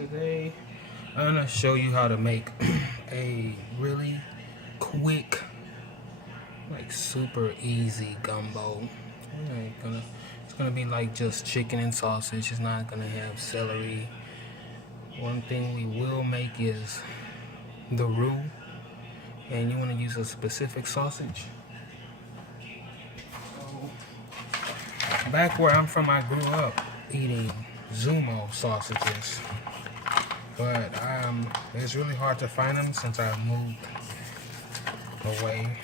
Today I'm gonna show you how to make a really quick, like super easy gumbo. It's gonna be like just chicken and sausage. It's not gonna have celery. One thing we will make is the roux, and you want to use a specific sausage. So, back where I'm from, I grew up eating Zummo sausages, but it's really hard to find them since I moved away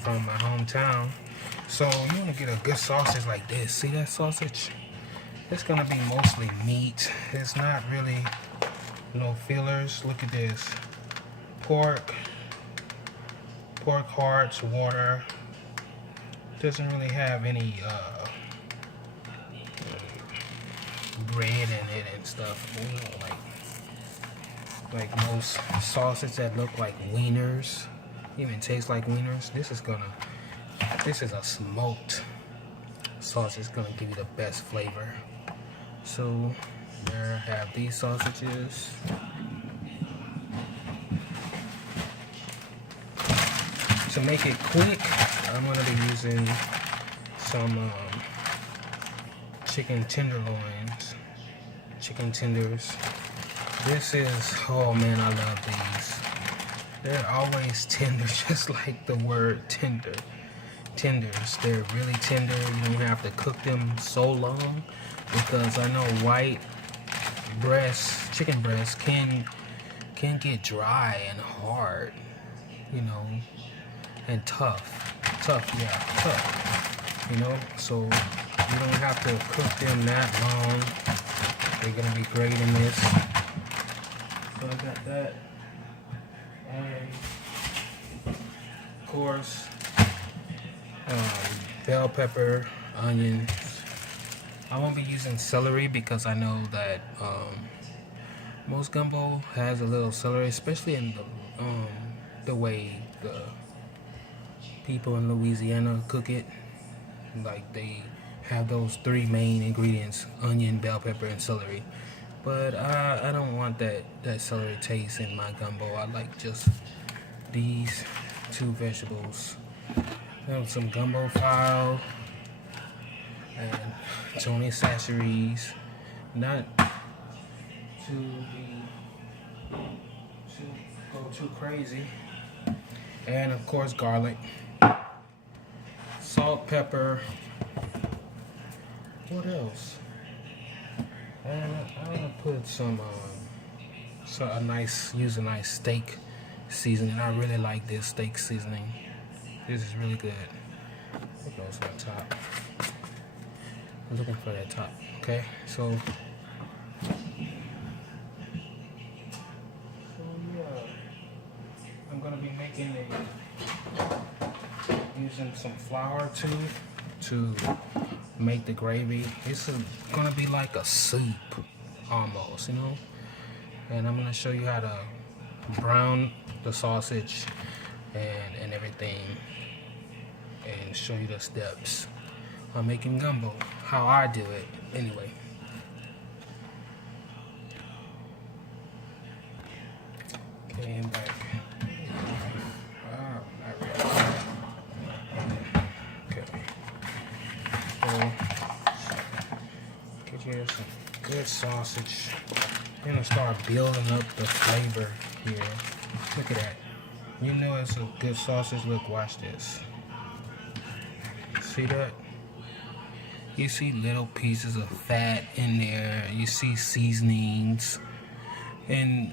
from my hometown. So you want to get a good sausage like this. See that sausage? It's gonna be mostly meat. It's not really no fillers. Look at this. Pork hearts, water. Doesn't really have any bread in it and stuff. You know, like most sausage that look like wieners, even taste like wieners. This is a smoked sausage. It's gonna give you the best flavor. So there I have these sausages. To make it quick, I'm gonna be using some chicken tenderloins, chicken tenders. This is, oh man, I love these. They're always tender, just like the word tender. Tenders, they're really tender. You don't have to cook them so long, because I know white chicken breasts can get dry and hard, you know, and tough, you know. So you don't have to cook them that long. They're gonna be great in this. So I got that, and of course bell pepper, onions. I won't be using celery because I know that most gumbo has a little celery, especially in the way the people in Louisiana cook it. Like they have those three main ingredients: onion, bell pepper, and celery. But I don't want that celery taste in my gumbo. I like just these two vegetables. Some gumbo fowl and Tony Chachere's, not to go too crazy, and of course garlic, salt, pepper. What else? And I'm gonna put use a nice steak seasoning. I really like this steak seasoning. This is really good. It goes on top. I'm looking for that top. Okay, so yeah, I'm gonna be using some flour too to make the gravy. It's gonna be like a soup almost, you know. And I'm gonna show you how to brown the sausage and everything, and show you the steps on making gumbo, how I do it anyway. Okay, I'm back. Not really. Okay. So get you some good sausage. You're gonna start building up the flavor here. Look at that. You know it's a good sausage. Look, watch this. See that? You see little pieces of fat in there. You see seasonings. And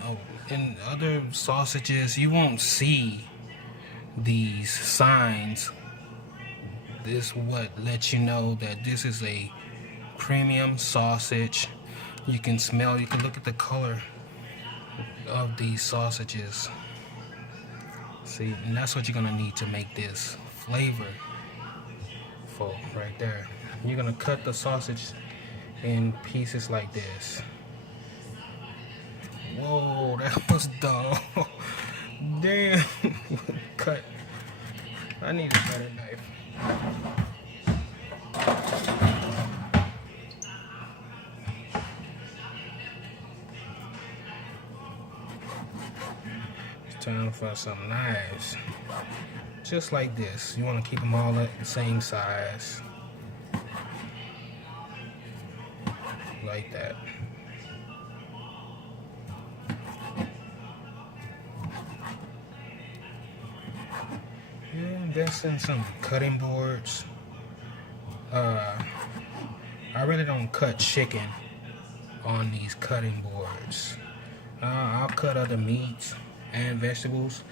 in other sausages, you won't see these signs. This what lets you know that this is a premium sausage. You can smell, you can look at the color of these sausages. See, and that's what you're gonna need to make this flavorful right there. You're gonna cut the sausage in pieces like this. Whoa, that was dumb. Damn. Cut. I need a better knife. It's time for some knives. Just like this. You want to keep them all at the same size. Like that. Yeah, invest in some cutting boards. I really don't cut chicken on these cutting boards. I'll cut other meats and vegetables,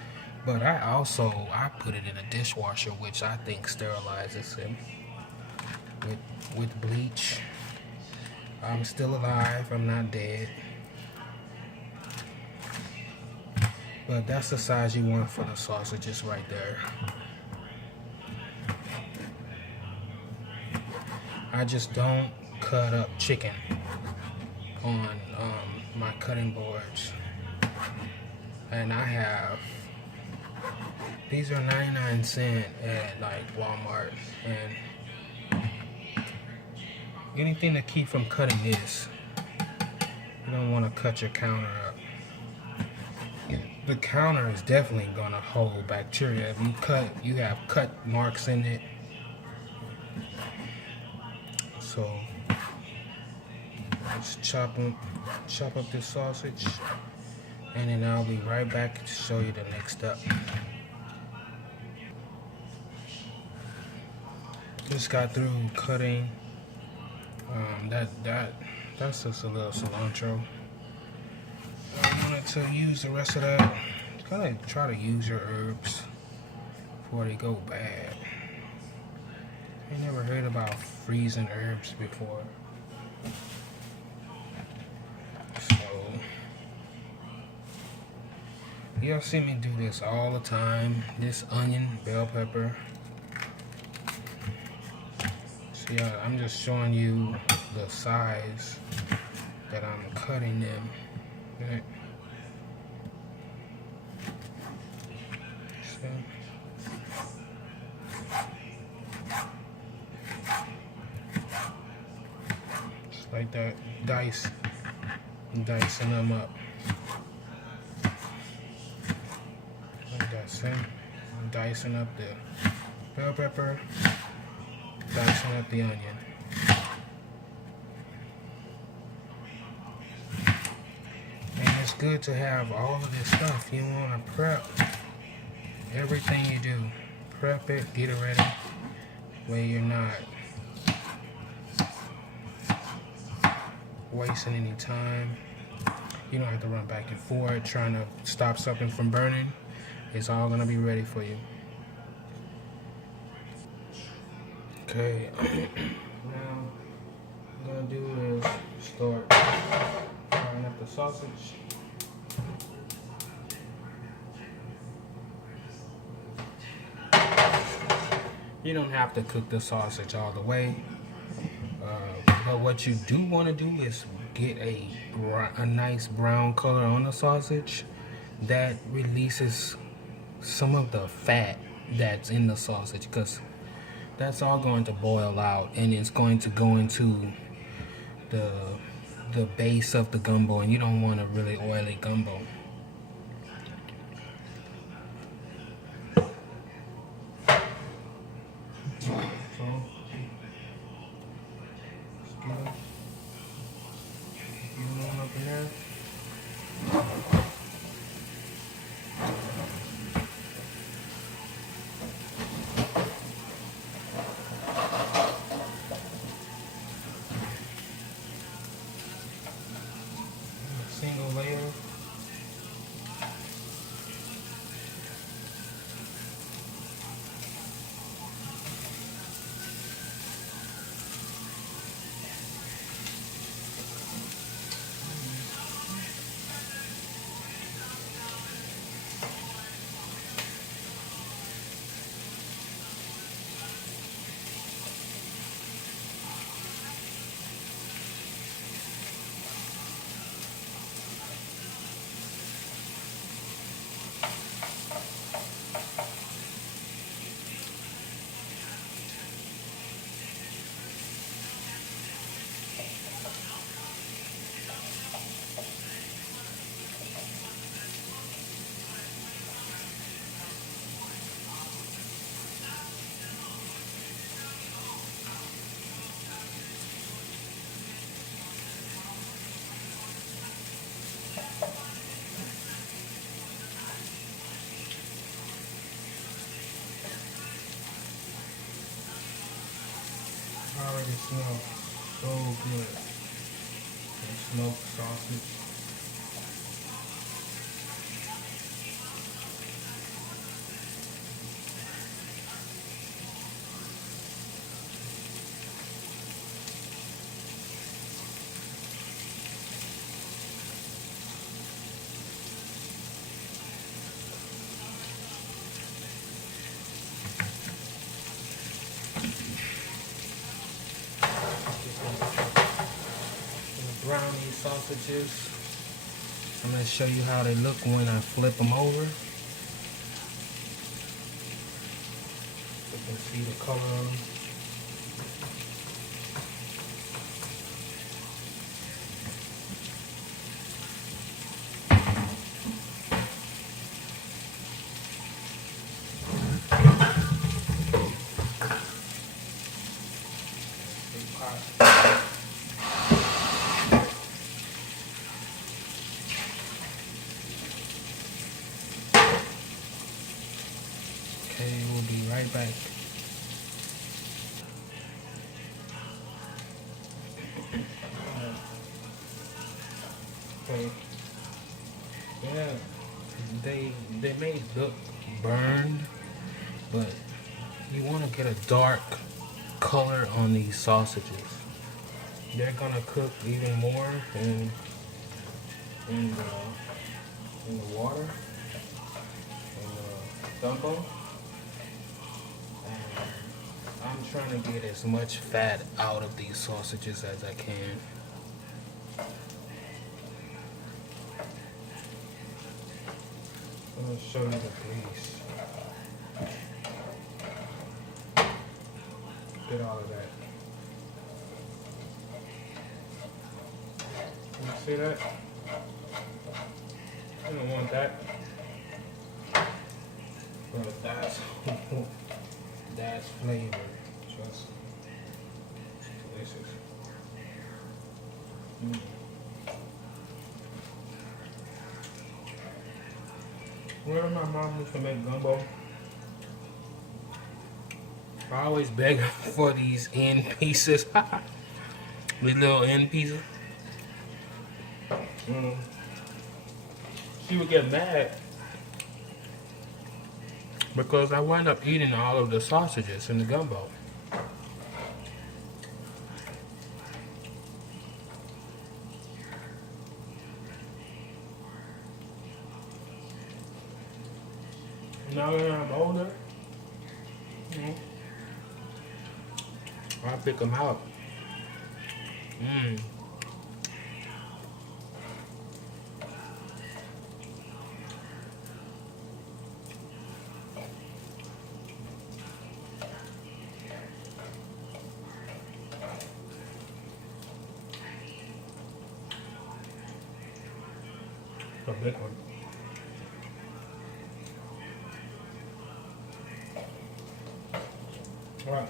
but I put it in a dishwasher, which I think sterilizes it with bleach. I'm still alive. I'm not dead. But that's the size you want for the sausages right there. I just don't cut up chicken on my cutting boards. And I have, these are 99 cents at like Walmart. And anything to keep from cutting this, you don't want to cut your counter up. The counter is definitely going to hold bacteria. If you have cut marks in it. So let's chop up this sausage, and then I'll be right back to show you the next step. Just got through cutting. That's just a little cilantro. I wanted to use the rest of that. Kind of try to use your herbs before they go bad. I never heard about freezing herbs before. So, you'll see me do this all the time. This onion, bell pepper. See, I'm just showing you the size that I'm cutting them. Okay. So, just like that, dicing them up. Like that, see? I'm dicing up the bell pepper, dicing up the onion. Good to have all of this stuff. You want to prep everything you do. Prep it, get it ready, where you're not wasting any time. You don't have to run back and forth trying to stop something from burning. It's all going to be ready for you. Okay, now what I'm going to do is start frying up the sausage. You don't have to cook the sausage all the way, but what you do want to do is get a nice brown color on the sausage that releases some of the fat that's in the sausage, because that's all going to boil out and it's going to go into the base of the gumbo, and you don't want a really oily gumbo. Single layer. smells so good. The smoked sausage. Brown these sausages. I'm going to show you how they look when I flip them over. You can see the color on them. Okay, we'll be right back. Okay. Yeah, they may look burned, but you want to get a dark color on these sausages. They're gonna cook even more in the water, in the gumbo. And I'm trying to get as much fat out of these sausages as I can. I'm gonna show you the grease. Get all of that. You see that? I don't want that. But that's flavor. Trust me. Delicious. Whenever my mom used to make gumbo, I always beg her for these end pieces. These little end pieces. She would get mad because I wind up eating all of the sausages in the gumbo. Now that I'm older, I pick them out. A big one. Alright.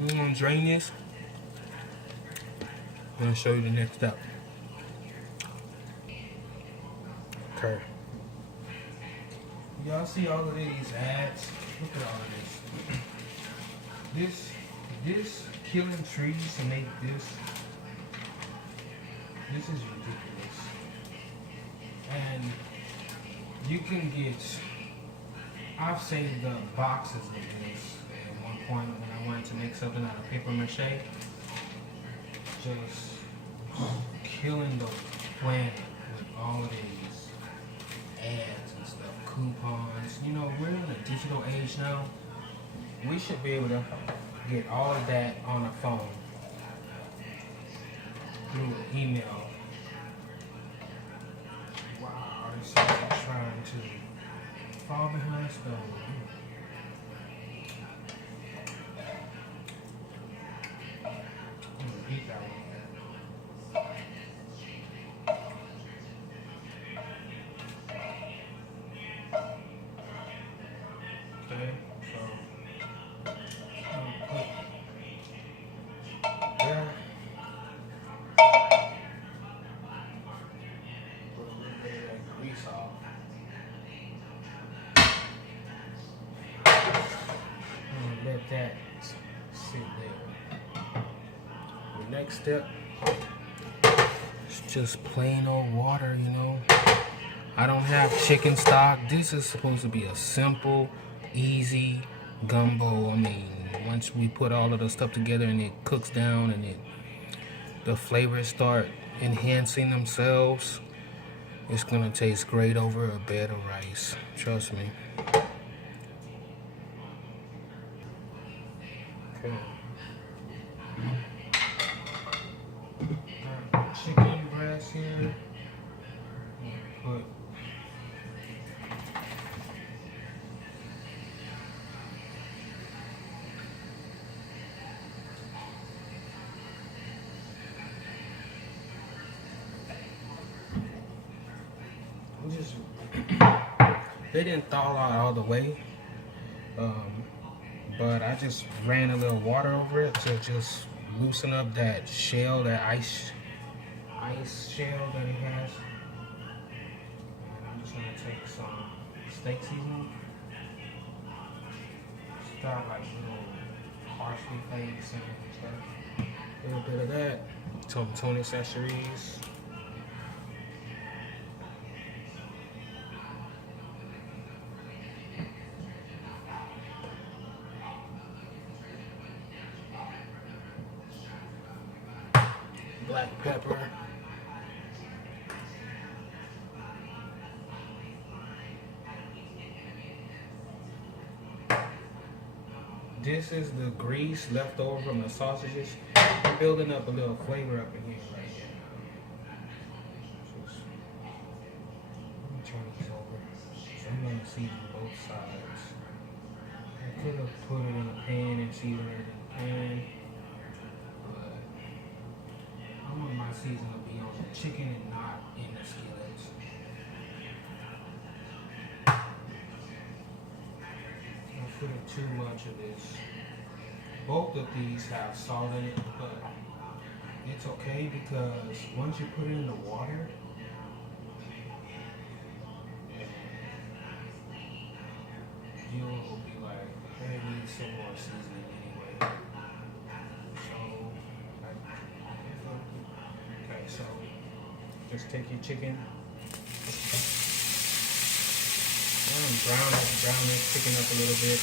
I'm gonna drain this. I'm gonna show you the next step. Okay. Y'all see all of these ads? Look at all of this. This killing trees to make this. This is ridiculous. And you can get, I've saved up boxes of this at one point when I wanted to make something out of paper mache. Just killing the planet with all of these ads and stuff, coupons. You know, we're in a digital age now. We should be able to get all of that on a phone through an email. Wow, this is trying to fall behind the stove. I'm gonna eat that one. Okay, so there. Put a little bit of that grease off. I'm gonna let that next step is just plain old water, you know. I don't have chicken stock. This is supposed to be a simple, easy gumbo. I mean, once we put all of the stuff together and it cooks down and the flavors start enhancing themselves, it's gonna taste great over a bed of rice. Trust me. Okay. Chicken breast here. Put just they didn't thaw out all the way, but I just ran a little water over it to just loosen up that shell, that ice shell that it has. And I'm just gonna take some steak seasoning, start like little parsley flakes and stuff. A little bit of that, some Tony accessories. Black pepper. This is the grease left over from the sausages. I'm building up a little flavor up in here right here. Just, let me turn these over. So I'm going to season both sides. I could have put it in a pan and seasoned it in the pan, but I want my season to be on the chicken and not in the skillets. I put too much of this. Both of these have salt in it, but it's okay because once you put it in the water, you'll be like, hey, I need some more seasoning anyway. So just take your chicken and brown this chicken up a little bit.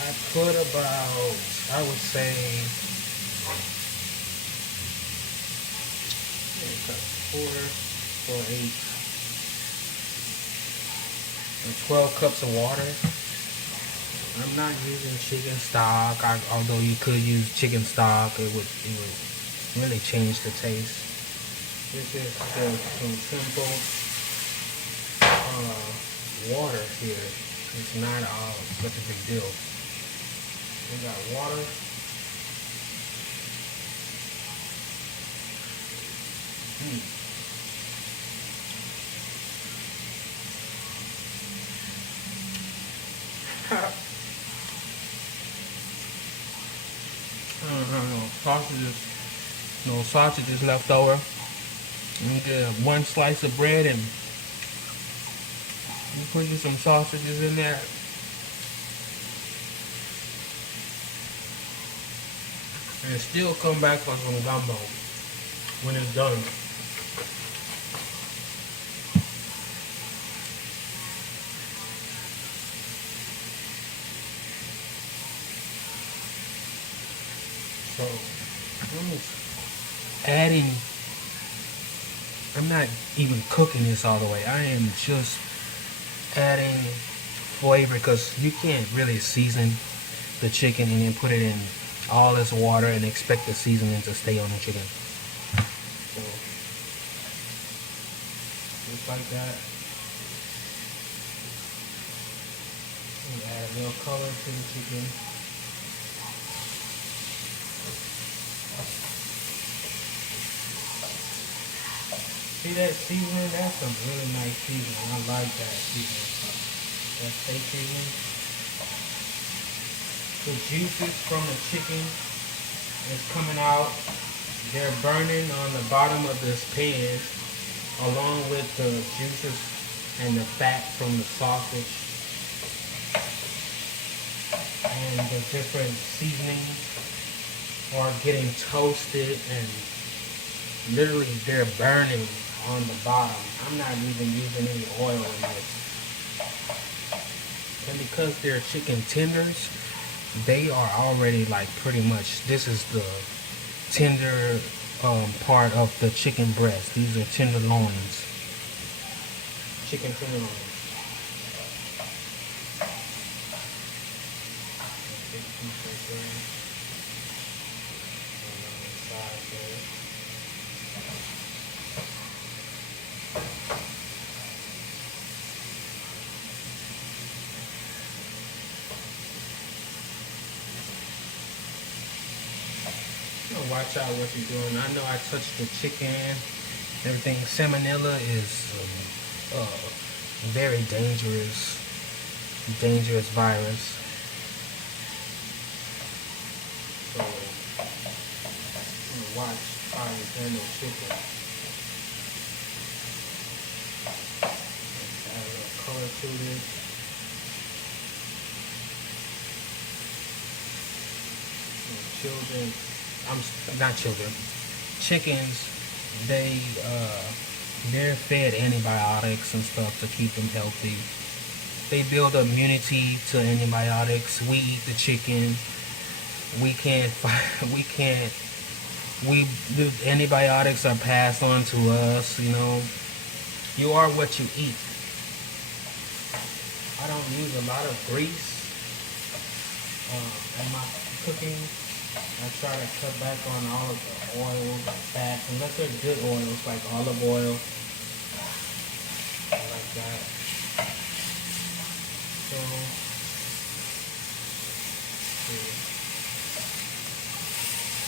I put about, I would say, 12 cups of water. I'm not using chicken stock. Although you could use chicken stock, it would really change the taste. This is some simple water here. It's not such a big deal. We got water. No sausages left over. You get one slice of bread and you put you some sausages in there. And still come back for some gumbo when it's done. So I'm not even cooking this all the way. I am just adding flavor because you can't really season the chicken and then put it in all this water and expect the seasoning to stay on the chicken. So, just like that. And add a little color to the chicken. See that seasoning? That's some really nice seasoning. I like that seasoning. That steak seasoning. The juices from the chicken is coming out. They're burning on the bottom of this pan along with the juices and the fat from the sausage and the different seasonings are getting toasted and literally they're burning on the bottom. I'm not even using any oil in this. And because they're chicken tenders, they are already like pretty much, this is the tender part of the chicken breast. These are tenderloins. Chicken tenderloins. Watch out what you're doing. I know I touched the chicken, everything. Salmonella is a very dangerous virus. So, watch how you handle chicken. Add a little color to this. Children. Not children. Chickens, they're fed antibiotics and stuff to keep them healthy. They build immunity to antibiotics. We eat the chicken. The antibiotics are passed on to us, you know. You are what you eat. I don't use a lot of grease in my cooking. I try to cut back on all of the oils and fats, unless they're good oils like olive oil, like that. So,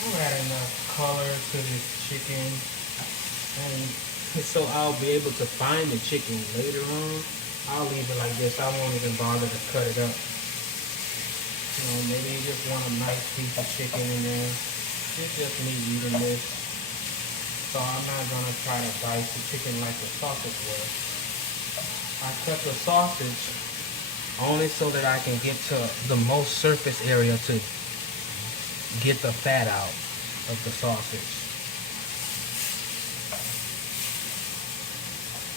I'll add enough color to this chicken, and so I'll be able to find the chicken later on. I'll leave it like this. I won't even bother to cut it up. You know, maybe you just want a nice piece of chicken in there. It's just me eating this. So I'm not going to try to dice the chicken like the sausage was. I cut the sausage only so that I can get to the most surface area to get the fat out of the sausage.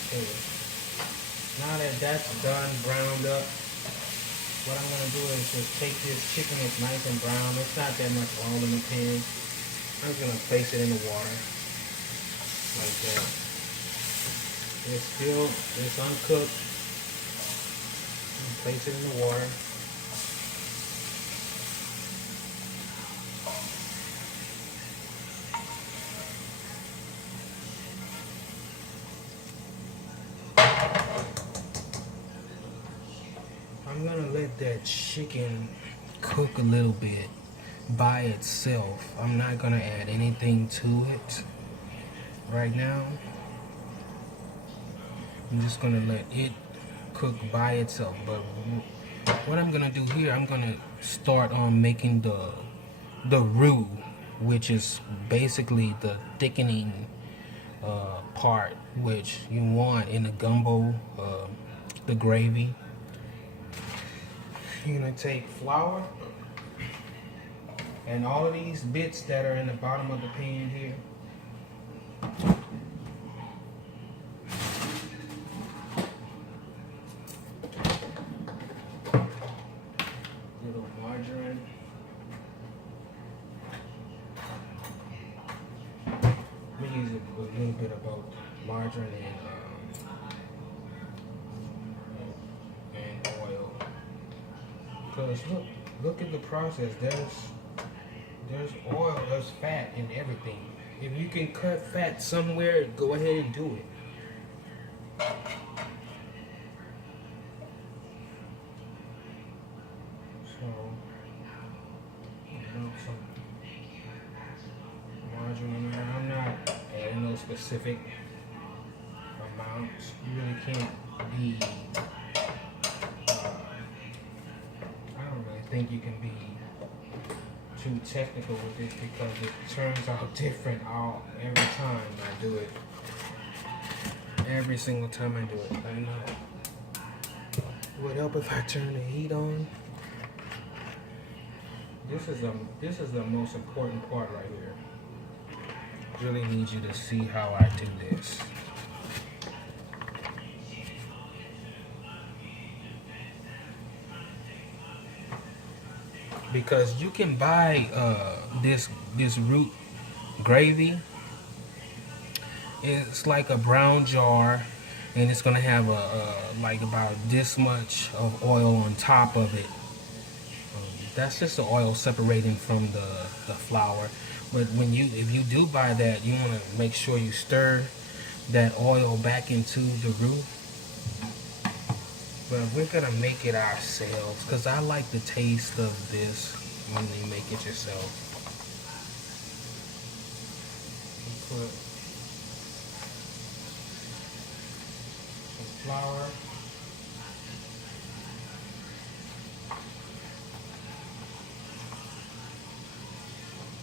Okay. Now that that's done, browned up, what I'm going to do is just take this chicken that's nice and brown. It's not that much oil in the pan. I'm just going to place it in the water. Like that. It's uncooked. Place it in the water. I'm gonna let that chicken cook a little bit by itself. I'm not gonna add anything to it right now. I'm just gonna let it cook by itself. But what I'm gonna do here, I'm gonna start on making the roux, which is basically the thickening part which you want in the gumbo, the gravy. You're gonna take flour and all of these bits that are in the bottom of the pan here. Little margarine. We use a little bit of both margarine and oil. Because look at the process. There's oil, there's fat in everything. If you can cut fat somewhere, go ahead and do it. So, some margarine in there. I'm not adding no specific You really can't be. I don't really think you can be too technical with this because it turns out different every time I do it. Every single time I do it. I know. It would help if I turn the heat on. This is the most important part right here. Really need you to see how I do this. Because you can buy this roux gravy. It's like a brown jar, and it's gonna have like about this much of oil on top of it. That's just the oil separating from the flour. But if you do buy that, you want to make sure you stir that oil back into the roux. But we're gonna make it ourselves because I like the taste of this when you make it yourself. Put some flour.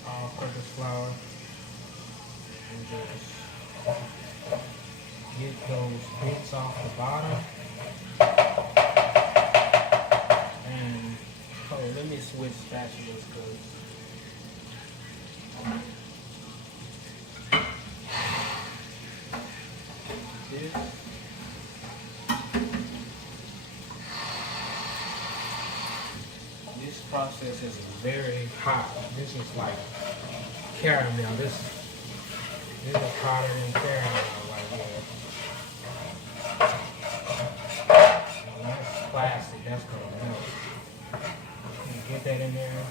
All-purpose flour. And just get those bits off the bottom. And let me switch spatulas because this process is very hot. This is like caramel. This is hotter than caramel right here. And that's plastic. That's gonna melt. Get that in there.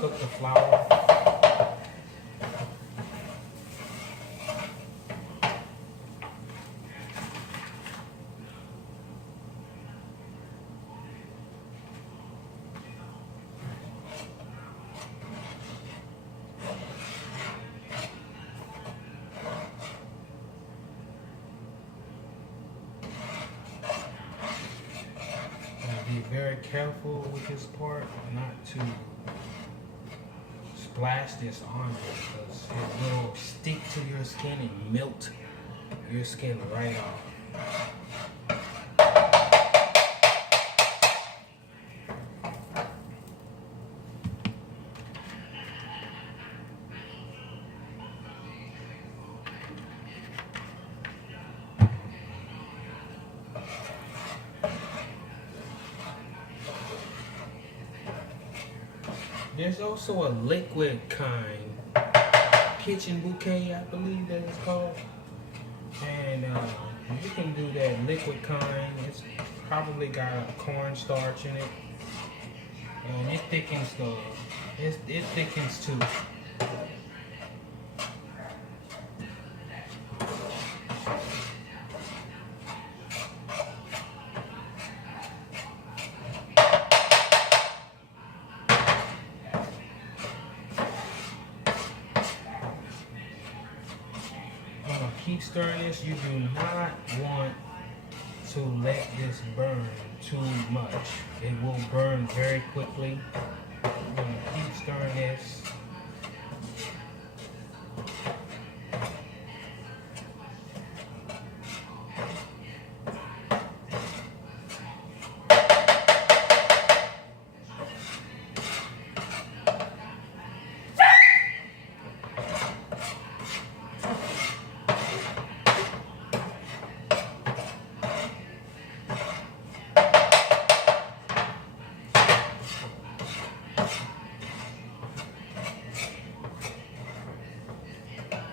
Cook the flour. Be very careful with this part, not to splash this on you because it will stick to your skin and melt your skin right off. There's also a liquid kind, kitchen bouquet, I believe that it's called. And you can do that liquid kind. It's probably got a cornstarch in it, and it thickens it thickens too. Keep stirring this. You do not want to let this burn too much. It will burn very quickly. You're gonna keep stirring this.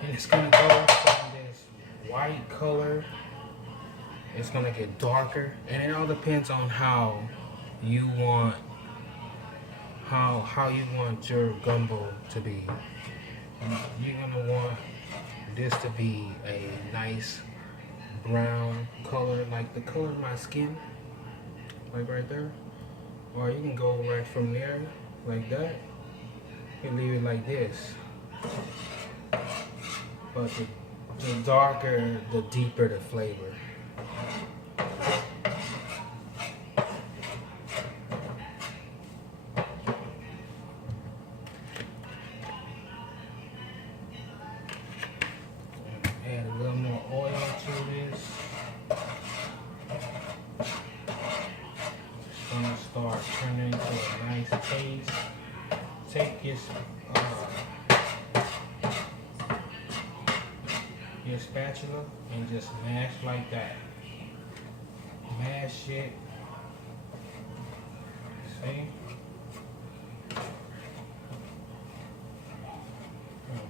It's gonna go from this white color, it's gonna get darker, and it all depends on how you want your gumbo to be. You're gonna want this to be a nice brown color, like the color of my skin, like right there. Or you can go right from there, like that. You can leave it like this. But The darker, the deeper the flavor. Add a little more oil to this. It's gonna start turning into a nice paste. Take your spatula and just mash like that. Mash it. See?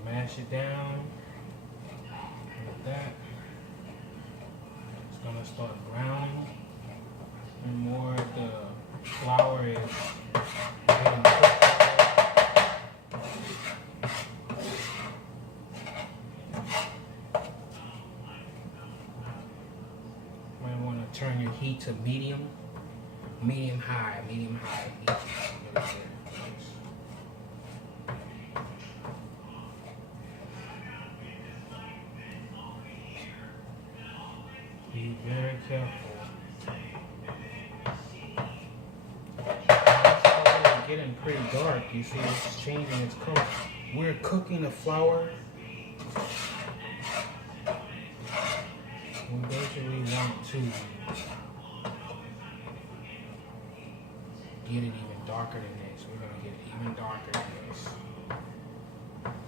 Mash it down like that. It's gonna start browning, and more the flour is getting cooked. Might want to turn your heat to medium high heat. Be very careful. It's getting pretty dark. You see, it's changing its color. We're cooking the flour. We basically want to get it even darker than this. We're gonna get it even darker than this.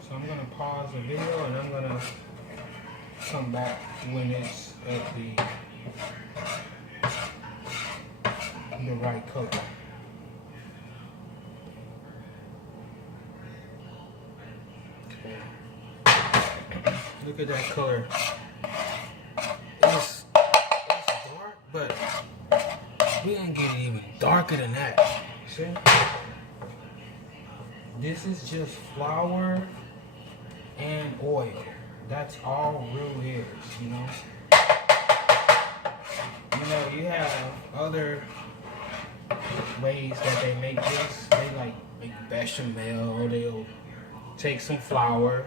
So I'm gonna pause the video and I'm gonna come back when it's at the right color. Okay. Look at that color. It's dark, but we're gonna get it even darker than that. See? This is just flour and oil. That's all roux is, you know. You know, you have other ways that they make this. They like make bechamel. They'll take some flour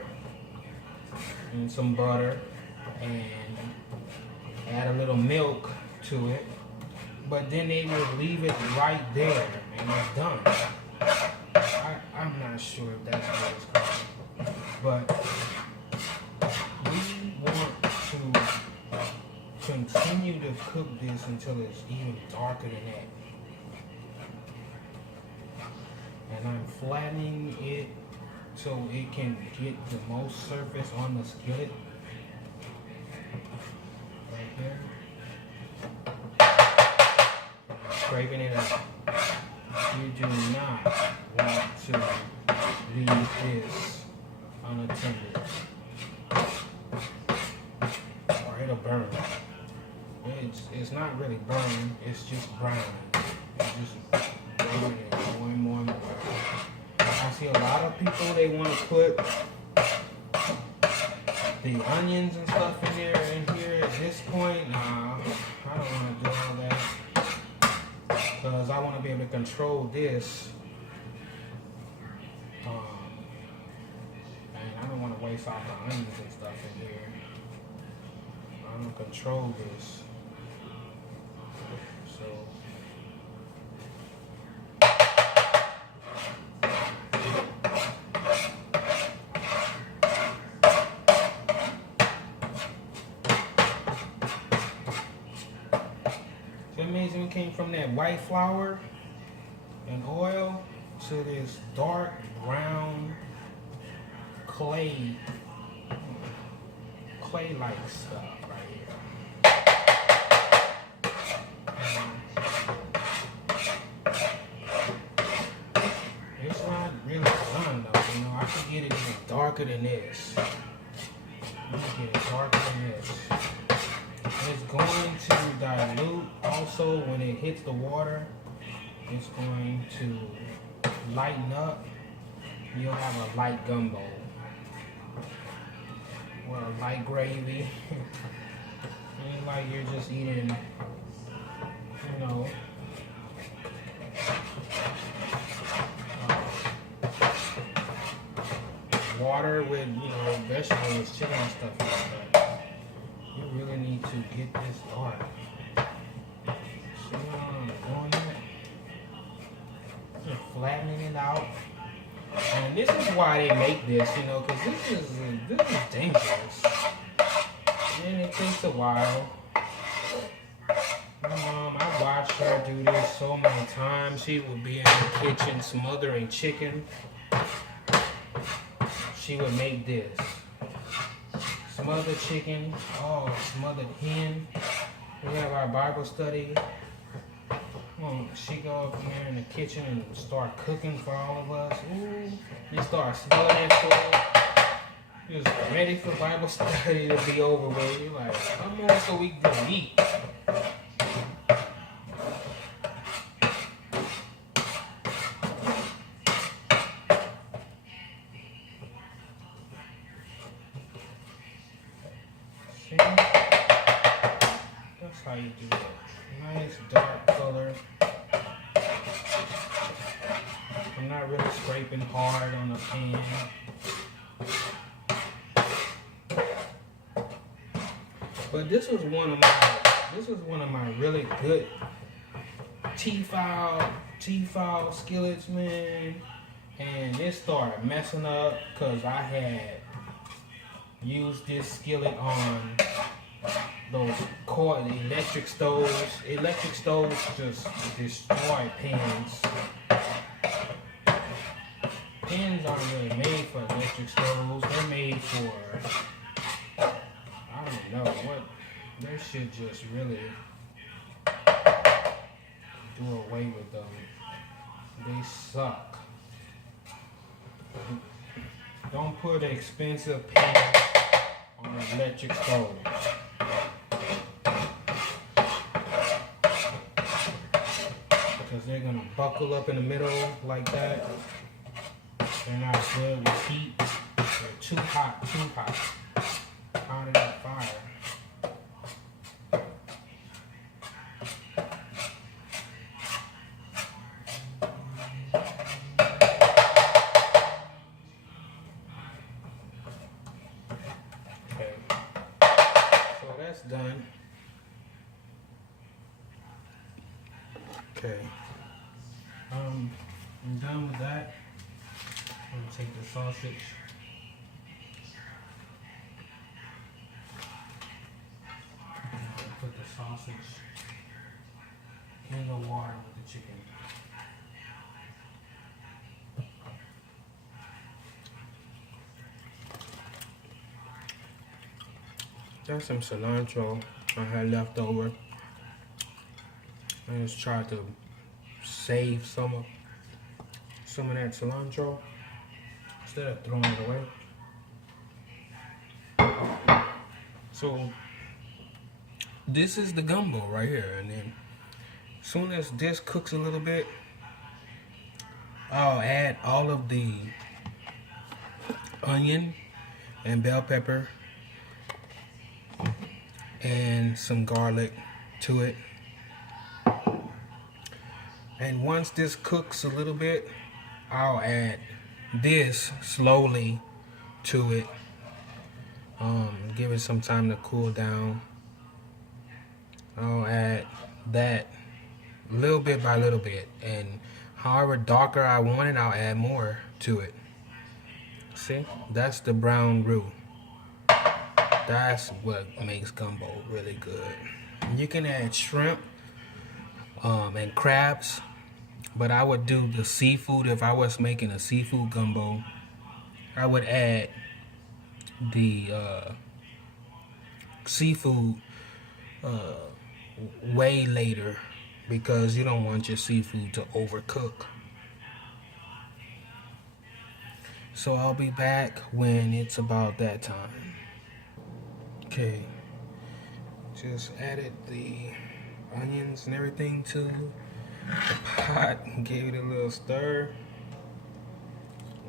and some butter and add a little milk to it. But then they will leave it right there and it's done. I'm not sure if that's what it's called. But we want to continue to cook this until it's even darker than that. And I'm flattening it so it can get the most surface on the skillet. Right here. Scraping it up. You do not want to leave this unattended, or it'll burn. It's not really burning, it's just brown. It's just burning it more and more and more. I see a lot of people, they want to put the onions and stuff in there and here at this point. Nah, I don't want to do all that. Because I want to be able to control this. And I don't want to waste all the onions and stuff in here. I want to control this. So. Amazing, came from that white flour and oil to this dark brown clay-like stuff right here. It's not really done though, you know. I could get it even darker than this. Let me get it darker than this. It's going to dilute also when it hits the water. It's going to lighten up. You'll have a light gumbo or a light gravy. Ain't like you're just eating, you know, water with, you know, vegetables, chicken and stuff like that. need to get this dark. See how I'm doing that? Just flattening it out. And this is why they make this, you know, because this is dangerous. And it takes a while. My mom, I watched her do this so many times. She would be in the kitchen smothering chicken. She would make this. Smothered chicken, smothered hen. We have our Bible study. She go up here in the kitchen and start cooking for all of us. Ooh, you start smelling that food. Just ready for Bible study to be over with. You're like, come on so we can eat. See? That's how you do it. Nice dark color. I'm not really scraping hard on the pan. But this was one of my really good T-file skillets, man. And it started messing up because I had used this skillet on those electric stoves. Electric stoves just destroy pans. Pans aren't really made for electric stoves. They're made for, I don't know what. They should just really do away with them. They suck. Don't put expensive pans on an electric stove. Because they're gonna buckle up in the middle like that. They're not good with heat. They're too hot. Out of that fire. Okay. So that's done. Okay. I'm done with that. I'm gonna take the sausage. And put the sausage in the water with the chicken. There's some cilantro I had left over. I just tried to save some of that cilantro instead of throwing it away. So this is the gumbo right here, and then as soon as this cooks a little bit, I'll add all of the onion and bell pepper and some garlic to it. And once this cooks a little bit, I'll add this slowly to it. Give it some time to cool down. I'll add that little bit by little bit, and however darker I want it, I'll add more to it. See, that's the brown roux. That's what makes gumbo really good. You can add shrimp and crabs, but I would do the seafood. If I was making a seafood gumbo, I would add the seafood way later, because you don't want your seafood to overcook. So I'll be back when it's about that time. Okay, just added the onions and everything to the pot and gave it a little stir.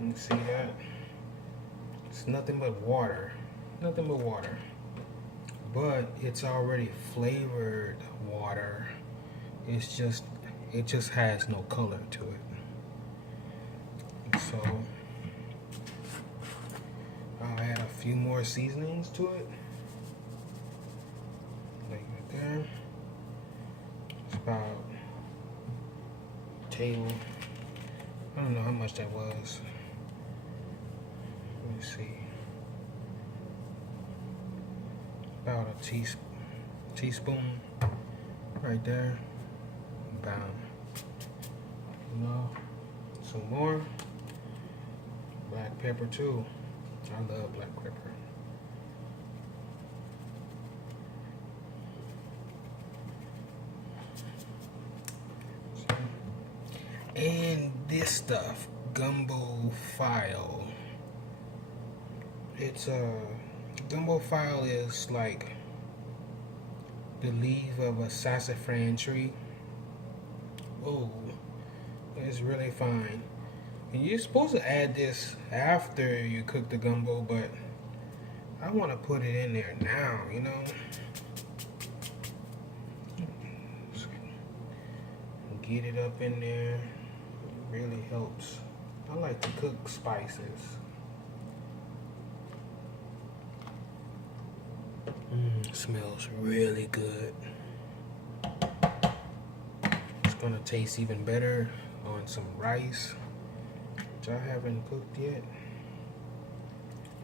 You can see that. It's nothing but water. Nothing but water. But it's already flavored water. It just has no color to it. So I'll add a few more seasonings to it. there. It's about table. I don't know how much that was. Let me see. About a teaspoon right there. Bam. You know, some more black pepper too. I love black pepper. And this stuff, gumbo file. It's a gumbo file is like the leaf of a sassafras tree. Oh, it's really fine. And you're supposed to add this after you cook the gumbo, but I want to put it in there now, you know. Get it up in there. It really helps. I like to cook spices. Smells really good. It's gonna taste even better on some rice, which I haven't cooked yet.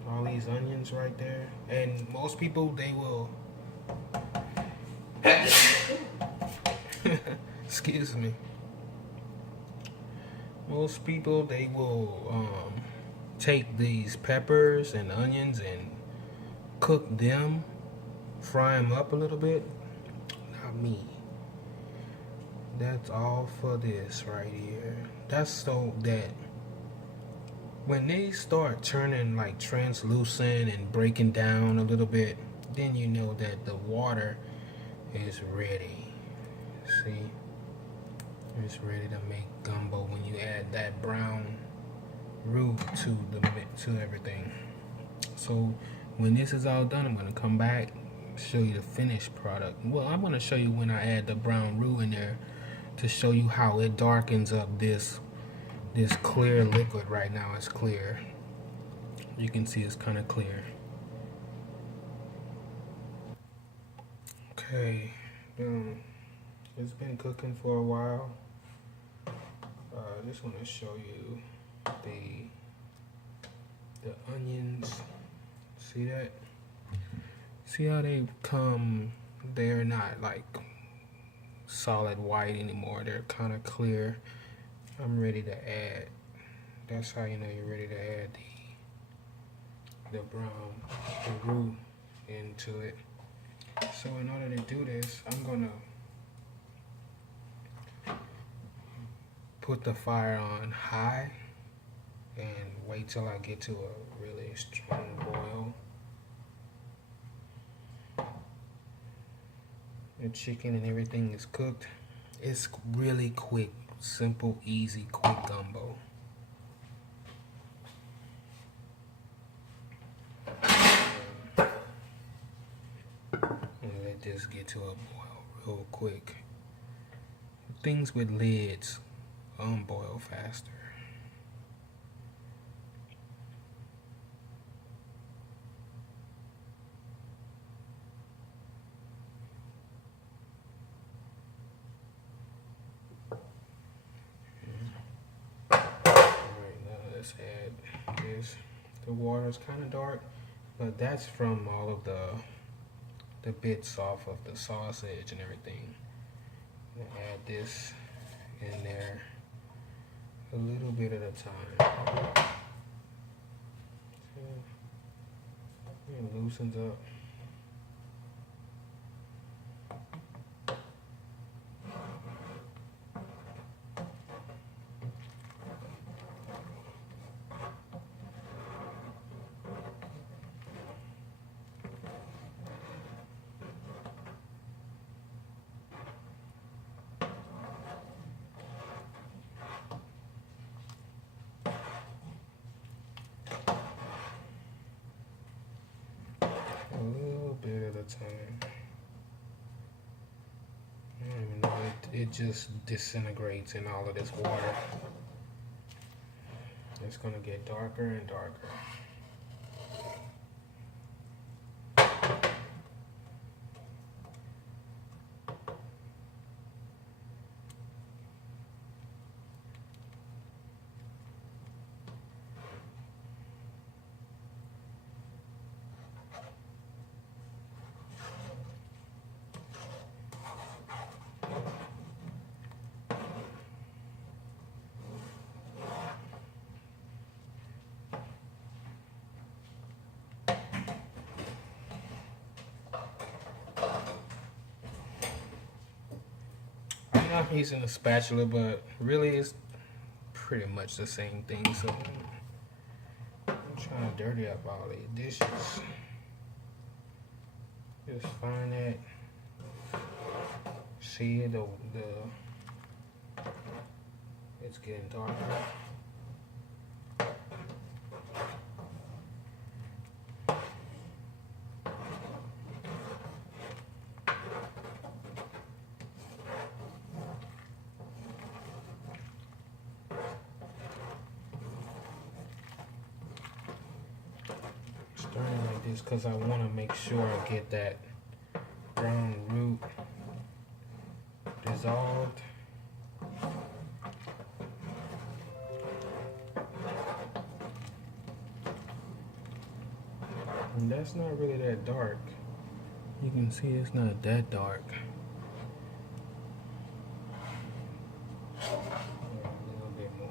All these onions right there. And most people, they will excuse me. Most people, they will take these peppers and onions and cook them, fry them up a little bit. Not me. That's all for this right here. That's so that when they start turning like translucent and breaking down a little bit, then you know that the water is ready. See? It's ready to make gumbo when you add that brown roux to everything. So when this is all done, I'm gonna come back, show you the finished product. Well, I'm gonna show you when I add the brown roux in there to show you how it darkens up this clear liquid. Right now it's clear. You can see it's kind of clear. Okay, it's been cooking for a while. I just want to show you the onions. See that? See how they come? They're not like solid white anymore. They're kind of clear. I'm ready to add. That's how you know you're ready to add the roux into it. So in order to do this, I'm gonna put the fire on high and wait till I get to a really strong boil. The chicken and everything is cooked. It's really quick, simple, easy, quick gumbo. And let this get to a boil real quick. Things with lids boil faster. Let's add this. The water is kind of dark, but that's from all of the bits off of the sausage and everything. I'm gonna add this in there a little bit at a time. It loosens up. A little bit at a time. I don't even know, it just disintegrates in all of this water. It's gonna get darker and darker. I'm using a spatula, but really it's pretty much the same thing. So I'm trying to dirty up all these dishes. Just find that. See the it's getting darker. Starting like this because I want to make sure I get that brown roux dissolved. And that's not really that dark. You can see it's not that dark. A little bit more.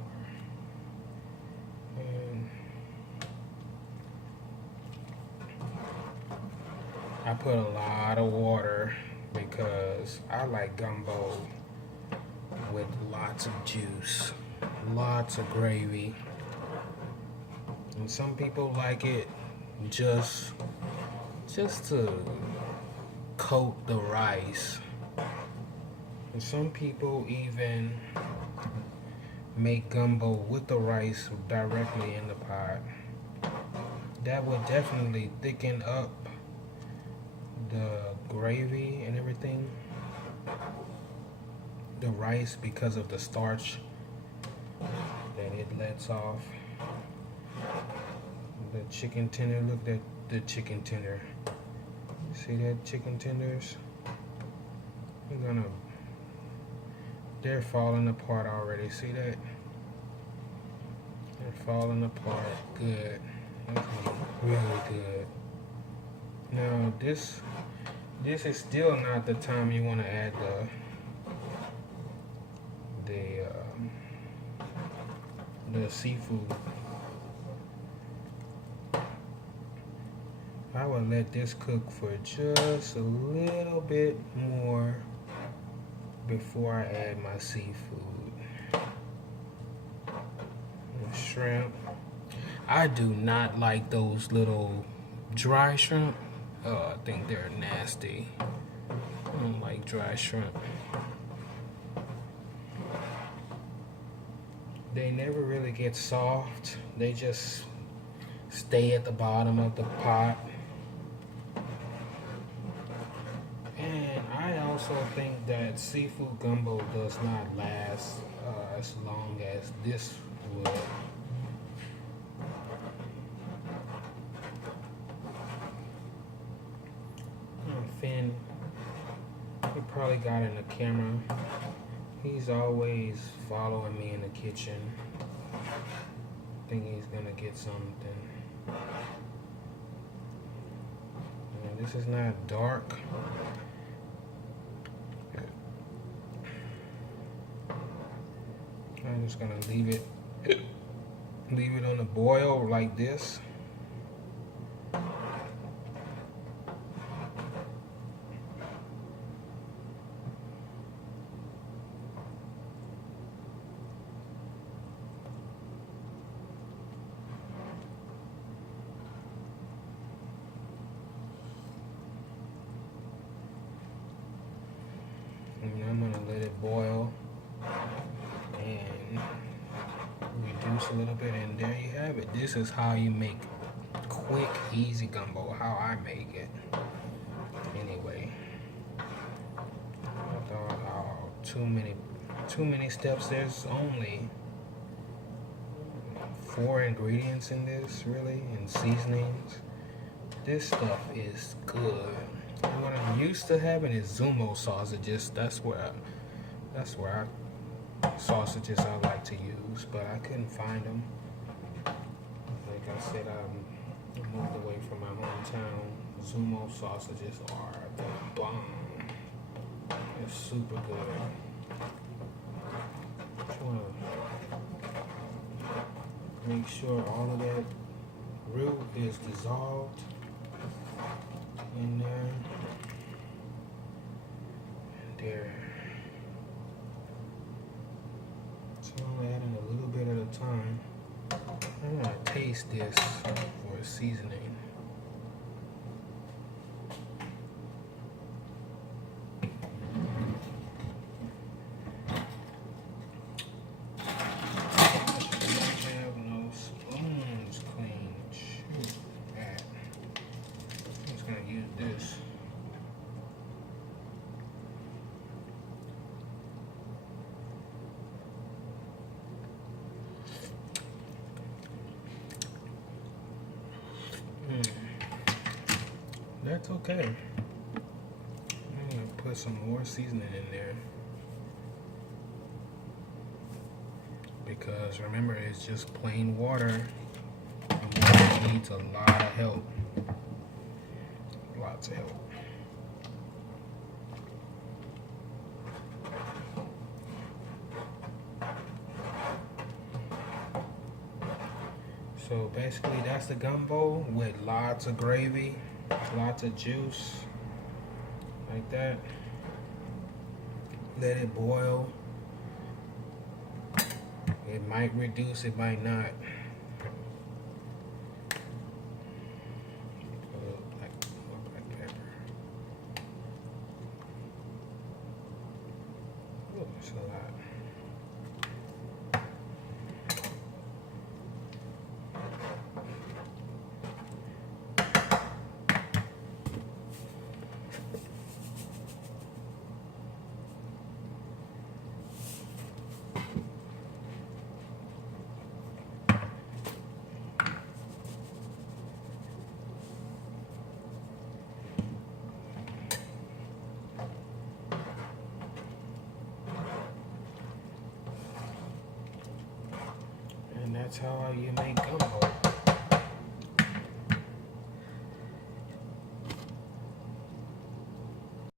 And I put a lot of water because I like gumbo with lots of juice, lots of gravy. And some people like it just to coat the rice. And some people even make gumbo with the rice directly in the pot. That would definitely thicken up the gravy and everything. The rice, because of the starch that it lets off. The chicken tender, look at the chicken tender. See that chicken tenders? They're falling apart already. See that? They're falling apart. Good. That's really good. Now this is still not the time you want to add the seafood. I would let this cook for just a little bit more before I add my seafood. And shrimp. I do not like those little dry shrimp. Oh, I think they're nasty. I don't like dry shrimp. They never really get soft. They just stay at the bottom of the pot. And I also think that seafood gumbo does not last as long as this would. Finn, he probably got in the camera. He's always following me in the kitchen. I think he's gonna get something. And this is not dark. I'm just gonna leave it on the boil like this. And I'm gonna let it boil and reduce a little bit, and there you have it. This is how you make quick, easy gumbo, how I make it. Anyway, I thought, oh, too many steps. There's only 4 ingredients in this, really, and seasonings. This stuff is good. And what I'm used to having is Gumbo sausages. That's where sausages I like to use, but I couldn't find them. Like I said, I moved away from my hometown. Gumbo sausages are the bomb. They're super good. Just want to make sure all of that roux is dissolved in there. There. taste this for seasoning. Have no spoons clean. Shoot that. I'm just gonna use this. That's okay. I'm gonna put some more seasoning in there because remember, it's just plain water. And water needs a lot of help. Lots of help. So basically that's the gumbo with lots of gravy, lots of juice, like that. Let it boil. It might reduce, it might not. Put a little black pepper. Oh, that's a lot. And that's how you make gumbo.